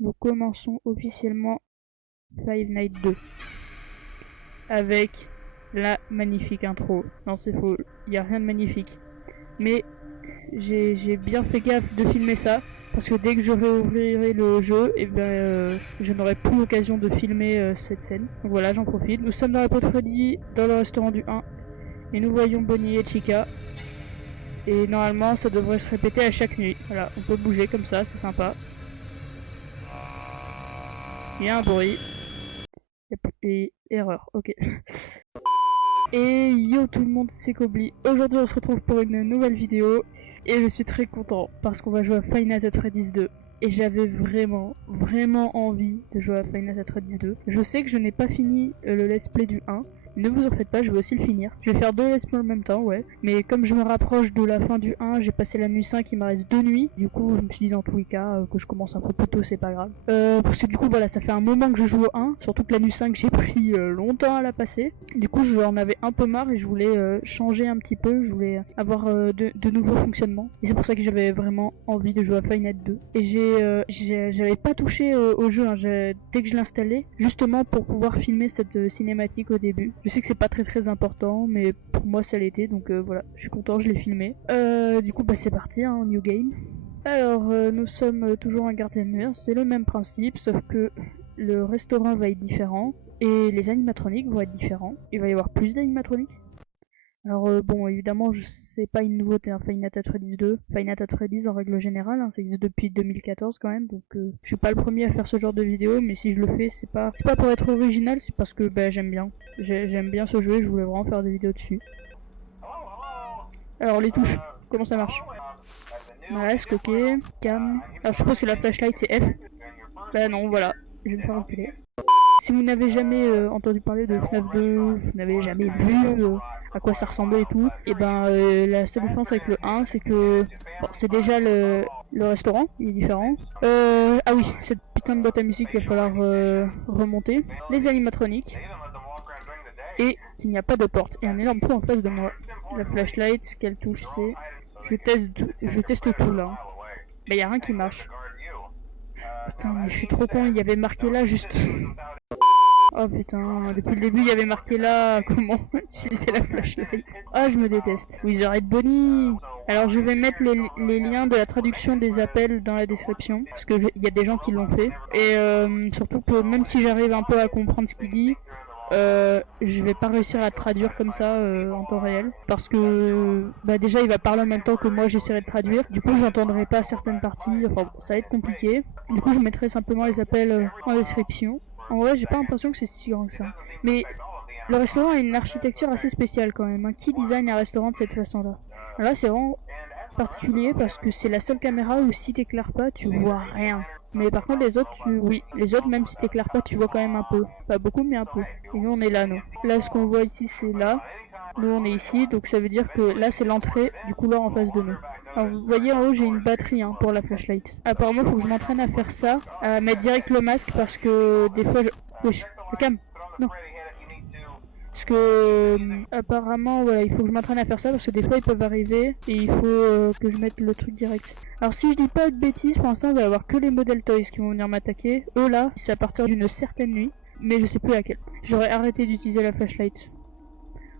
nous commençons officiellement Five Nights 2 avec la magnifique intro. Non, c'est faux, il n'y a rien de magnifique. Mais j'ai bien fait gaffe de filmer ça parce que dès que je réouvrirai le jeu, je n'aurai plus l'occasion de filmer cette scène. Donc voilà, j'en profite. Nous sommes dans la peau de Freddy, dans le restaurant du 1, et nous voyons Bonnie et Chica. Et normalement, ça devrait se répéter à chaque nuit. Voilà, on peut bouger comme ça, c'est sympa. Il y a un bruit. Et erreur, ok. Et yo tout le monde, c'est Kobli. Aujourd'hui on se retrouve pour une nouvelle vidéo. Et je suis très content parce qu'on va jouer à Five Nights at Freddy's 2. Et j'avais vraiment envie de jouer à Five Nights at Freddy's 2. Je sais que je n'ai pas fini le let's play du 1. Ne vous en faites pas, je vais aussi le finir. Je vais faire 2 let's play en même temps, ouais. Mais comme je me rapproche de la fin du 1, j'ai passé la nuit 5, il me reste 2 nuits. Du coup, je me suis dit dans tous les cas que je commence un peu plus tôt, c'est pas grave. Parce que du coup, voilà, ça fait un moment que je joue au 1. Surtout que la nuit 5, j'ai pris longtemps à la passer. Du coup, j'en avais un peu marre et je voulais changer un petit peu. Je voulais avoir de nouveaux fonctionnements. Et c'est pour ça que j'avais vraiment envie de jouer à Five Nights 2. Et j'avais pas touché au jeu, hein. Dès que je l'installais, justement pour pouvoir filmer cette cinématique au début. Je sais que c'est pas très important, mais pour moi ça l'était, donc voilà, je suis content, je l'ai filmé. Du coup, bah c'est parti, hein, new game. Alors, nous sommes toujours un gardien de mur, c'est le même principe, sauf que le restaurant va être différent, et les animatroniques vont être différents. Il va y avoir plus d'animatroniques. Alors bon, évidemment, c'est pas une nouveauté, hein, Five Nights at Freddy's 2. Five Nights at Freddy's en règle générale, hein, ça existe depuis 2014 quand même, donc je suis pas le premier à faire ce genre de vidéo, mais si je le fais, c'est pas pour être original, c'est parce que bah, j'aime bien. J'aime bien ce jeu et je voulais vraiment faire des vidéos dessus. Alors les touches, comment ça marche? Masque, ok, cam. Alors je suppose que la flashlight c'est F. Bah non, voilà, je vais me faire enculer. Si vous n'avez jamais entendu parler de FNAF 2, vous n'avez jamais vu à quoi ça ressemblait et tout, et ben la seule différence avec le 1, c'est que bon, c'est déjà le restaurant, il est différent. Ah oui, cette putain de boîte à musique, il va falloir remonter. Les animatroniques. Et il n'y a pas de porte. Et un énorme trou en face de moi. La flashlight, ce qu'elle touche, c'est... Je teste tout là. Mais il n'y a rien qui marche. Putain, mais je suis trop con, il y avait marqué là juste... Oh putain, depuis le début il y avait marqué là comment utiliser la flashlight. Ah, je me déteste. Wizard Bonnie. Alors je vais mettre les liens de la traduction des appels dans la description, parce que il y a des gens qui l'ont fait. Et surtout que même si j'arrive un peu à comprendre ce qu'il dit, je vais pas réussir à traduire comme ça en temps réel, parce que bah déjà il va parler en même temps que moi, j'essaierai de traduire. Du coup j'entendrai pas certaines parties, enfin bon, ça va être compliqué. Du coup je mettrai simplement les appels en description. En vrai, j'ai pas l'impression que c'est si grand que ça. Mais le restaurant a une architecture assez spéciale quand même, hein. Qui design un restaurant de cette façon-là? Là, c'est vraiment particulier parce que c'est la seule caméra où si t'éclaires pas, tu vois rien. Mais par contre, les autres, oui, les autres, même si t'éclaires pas, tu vois quand même un peu. Pas beaucoup, mais un peu. Et nous, on est là, nous. Là, ce qu'on voit ici, c'est là. Nous, on est ici, donc ça veut dire que là, c'est l'entrée du couloir en face de nous. Alors, vous voyez en haut, j'ai une batterie hein, pour la flashlight. Apparemment, faut que je m'entraîne à faire ça, à mettre direct le masque parce que des fois, wesh, le cam, non. Parce que apparemment, voilà, il faut que je m'entraîne à faire ça parce que des fois, ils peuvent arriver et il faut que je mette le truc direct. Alors, si je dis pas de bêtises, pour l'instant, il va y avoir que les modèles Toys qui vont venir m'attaquer. Eux là, c'est à partir d'une certaine nuit, mais je sais plus laquelle. J'aurais arrêté d'utiliser la flashlight.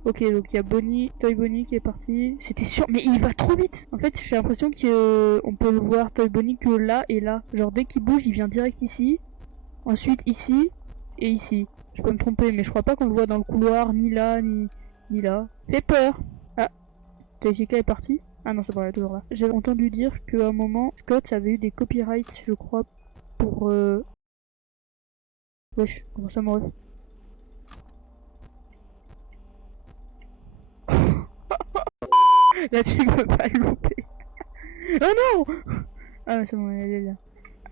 Ok, donc il y a Bonnie, Toy Bonnie qui est parti. C'était sûr, mais il va trop vite. En fait, j'ai l'impression qu'on peut le voir Toy Bonnie que là et là. Genre dès qu'il bouge, il vient direct ici. Ensuite ici et ici. Je peux me tromper, mais je crois pas qu'on le voit dans le couloir, ni là, ni là. Fait peur. Ah, Toy Chica est parti. Ah non, c'est pas, elle est toujours là. J'avais entendu dire qu'à un moment, Scott avait eu des copyrights, je crois, pour Wesh, comment ça m'aurait... Là tu peux pas le louper. Oh non. Ah c'est bon, elle est là.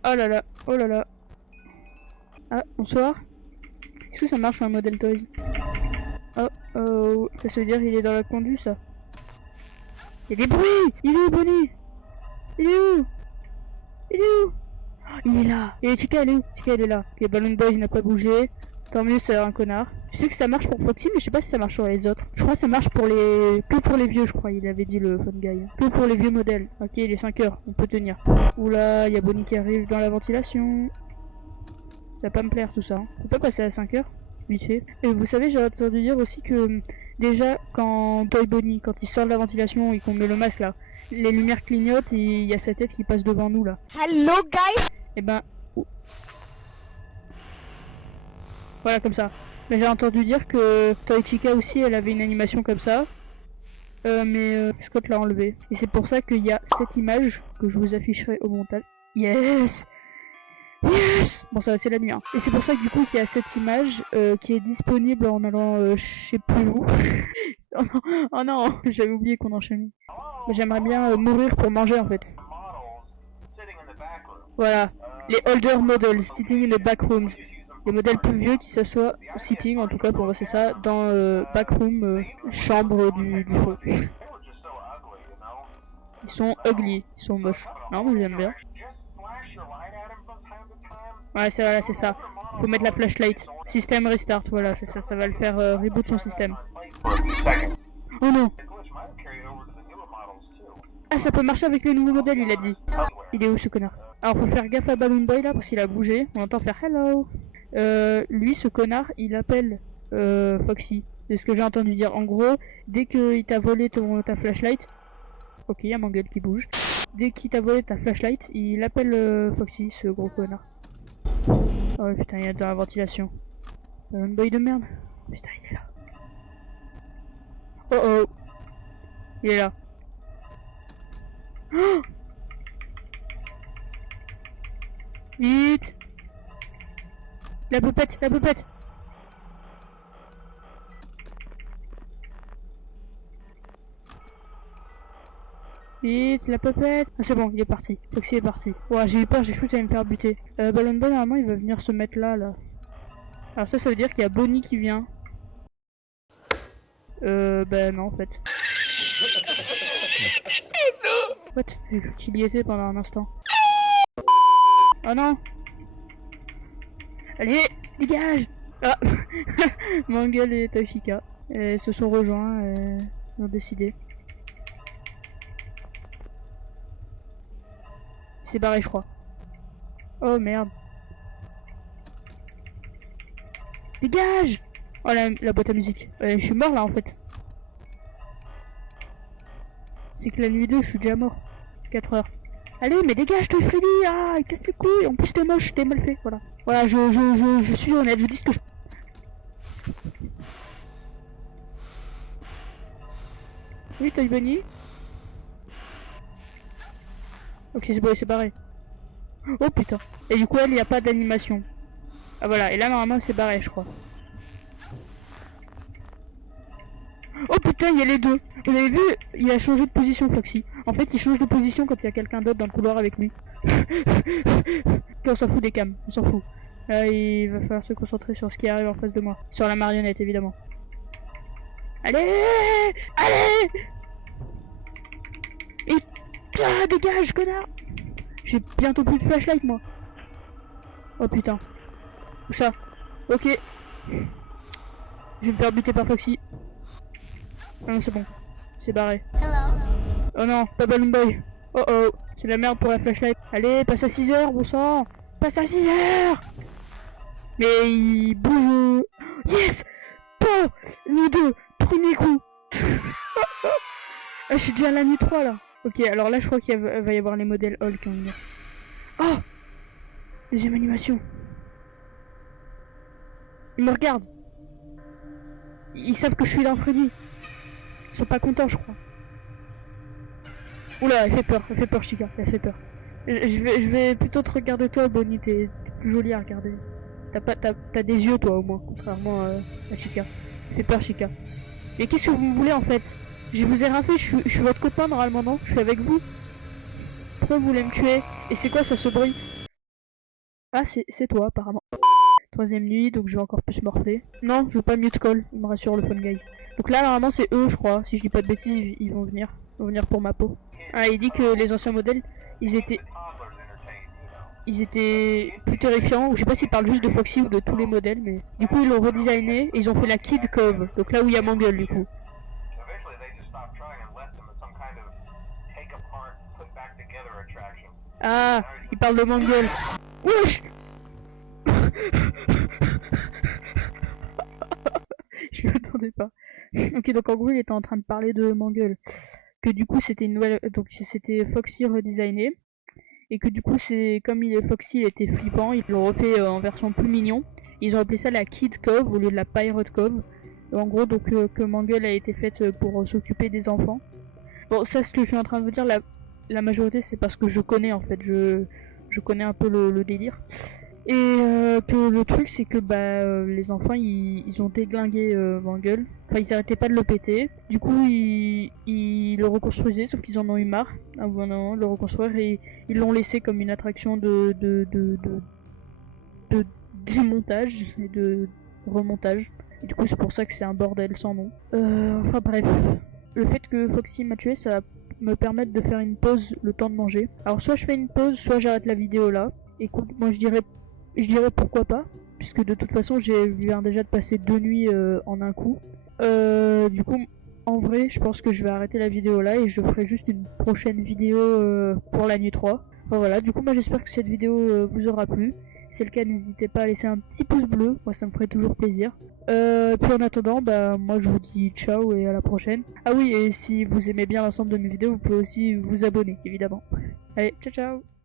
Oh là là, oh là là. Ah, bonsoir. Est-ce que ça marche sur un modèle Toys? Oh, ça veut dire qu'il est dans la conduite ça. Il y a des bruits. Il est où Bonnie? Il est où? Il est où? Oh, il est là. Et Chica elle est où? Chica elle est là. Ok, Balloon Boy il n'a pas bougé. Tant mieux, c'est un connard. Je sais que ça marche pour Foxy, mais je sais pas si ça marche sur les autres. Je crois que ça marche pour les... que pour les vieux, je crois, il avait dit le fun guy. Que pour les vieux modèles. Ok, il est 5 heures, on peut tenir. Oula, il y a Bonnie qui arrive dans la ventilation. va pas me plaire tout ça. Hein. On peut pas passer à 5 heures, vite fait. Et vous savez, j'ai entendu dire aussi que déjà quand Toy Bonnie, quand il sort de la ventilation et qu'on met le masque là, les lumières clignotent et il y a sa tête qui passe devant nous là. Hello guys. Et ben... Oh. Voilà comme ça. Mais j'ai entendu dire que Toy Chica aussi elle avait une animation comme ça. Mais Scott l'a enlevé. Et c'est pour ça qu'il y a cette image que je vous afficherai au montage. Yes! Yes! Bon ça c'est la nuit hein. Et c'est pour ça que du coup qu'il y a cette image qui est disponible en allant je sais plus où. Oh non, j'avais oublié qu'on enchaînait. J'aimerais bien mourir pour manger en fait. Voilà, les older models sitting in the back room. Les modèles plus vieux qui s'assoient, sitting en tout cas pour moi c'est ça, dans backroom, chambre du fond. Ils sont ugly, ils sont moches. Non mais j'aime bien. Ouais c'est ça. Faut mettre la flashlight. Système restart, voilà, c'est ça, ça va le faire reboot son système. Oh non. Ah ça peut marcher avec les nouveaux modèles il a dit. Il est où ce connard? Alors faut faire gaffe à Balloon Boy là parce qu'il a bougé. On entend faire hello. Lui ce connard il appelle Foxy. C'est ce que j'ai entendu dire. En gros, dès qu'il t'a volé ta flashlight. Ok, il y a mon gueule qui bouge. Dès qu'il t'a volé ta flashlight, il appelle Foxy, ce gros connard. Oh putain, il est dans la ventilation. Balloon Boy de merde. Putain, il est là. Oh oh. Il est là. Oh vite. La poupette, la poupette. Vite, la poupette. Ah c'est bon, il est parti. Foxy est parti. Ouais, j'ai eu peur, j'ai cru que ça allait me faire buter. Balloon Boy, normalement, il va venir se mettre là. Alors ça veut dire qu'il y a Bonnie qui vient. Ben non, en fait. What? J'ai cru qu'il y était pendant un instant. Oh non! Allez, dégage! Ah! Manguel et Toshika se sont rejoints et ont décidé. Il s'est barré, je crois. Oh merde. Dégage! Oh la boîte à musique. Je suis mort là en fait. C'est que la nuit 2, je suis déjà mort. 4 heures. Allez, mais dégage, toi Freddy! Ah, il casse les couilles! En plus, t'es moche, t'es mal fait, voilà. Voilà, je suis honnête, je dis ce que je... Oui, Toy Bunny? Ok, c'est bon, il s'est barré. Oh putain. Et du coup, elle, il n'y a pas d'animation. Ah voilà, et là, normalement, c'est barré, je crois. Oh putain, il y a les deux. Vous avez vu, il a changé de position, Foxy. En fait, il change de position quand il y a quelqu'un d'autre dans le couloir avec lui. On s'en fout des cams, on s'en fout. Là, il va falloir se concentrer sur ce qui arrive en face de moi. Sur la marionnette, évidemment. Allez! Allez! Et... Ah, dégage, connard! J'ai bientôt plus de flashlight, moi. Oh putain. Où ça? Ok. Je vais me faire buter par Foxy. Ah non, c'est bon. C'est barré. Oh non, pas Balloon Boy. Oh oh, c'est la merde pour la flashlight. Allez, passe à 6 heures, bon sang. Passe à 6 heures. Mais il bouge. Yes. Pas nuit 2, premier coup. Ah, je suis déjà à la nuit 3 là. Ok, alors là je crois qu'il va y avoir les modèles Hulk. Oh, deuxième animation. Ils me regardent. Ils savent que je suis là, Freddy. Ils sont pas contents, je crois. Oula, elle fait peur, Chica, elle fait peur. Je vais plutôt te regarder toi, Bonnie, t'es plus jolie à regarder. T'as des yeux, toi, au moins, contrairement à Chica. Elle fait peur, Chica. Mais qu'est-ce que vous me voulez, en fait? Je vous ai rappelé, je suis votre copain, normalement, non? Je suis avec vous. Pourquoi vous voulez me tuer? Et c'est quoi ça, ce bruit? Ah, c'est toi, apparemment. Troisième nuit, donc je vais encore plus morfler. Non, je veux pas mute call, il me rassure le fun guy. Donc là, normalement, c'est eux, je crois. Si je dis pas de bêtises, ils vont venir. Ils vont venir pour ma peau. Ah, il dit que les anciens modèles, ils étaient plus terrifiants. Je sais pas s'ils parlent juste de Foxy ou de tous les modèles, mais du coup, ils l'ont redesigné et ils ont fait la Kid Cove. Donc là où il y a Mangueule, du coup. Ah, il parle de Mangueule. Wesh. m'attendais pas. Ok, donc en gros, il était en train de parler de Mangle. Que du coup, c'était une nouvelle. Donc c'était Foxy redesigné. Et que du coup, c'est comme Foxy il était flippant, ils l'ont refait en version plus mignon. Ils ont appelé ça la Kid Cove au lieu de la Pirate Cove. Et en gros, donc que Mangle a été faite pour s'occuper des enfants. Bon, ça, ce que je suis en train de vous dire, la majorité, c'est parce que je connais en fait. Je connais un peu le délire. Et que le truc, c'est que les enfants, ils ont déglingué Mangle. Enfin, ils arrêtaient pas de le péter. Du coup, ils le reconstruisaient, sauf qu'ils en ont eu marre. À un moment de le reconstruire et ils l'ont laissé comme une attraction de démontage et de remontage. Et du coup, c'est pour ça que c'est un bordel sans nom. Enfin bref. Le fait que Foxy m'a tué, ça va me permettre de faire une pause le temps de manger. Alors soit je fais une pause, soit j'arrête la vidéo là. Écoute, moi je dirais pourquoi pas, puisque de toute façon j'ai viens déjà de passer 2 nuits en un coup. Du coup, en vrai, je pense que je vais arrêter la vidéo là et je ferai juste une prochaine vidéo pour la nuit 3. Enfin, voilà, du coup moi j'espère que cette vidéo vous aura plu. Si c'est le cas, n'hésitez pas à laisser un petit pouce bleu, moi ça me ferait toujours plaisir. Puis en attendant, moi je vous dis ciao et à la prochaine. Ah oui, et si vous aimez bien l'ensemble de mes vidéos, vous pouvez aussi vous abonner, évidemment. Allez, ciao ciao.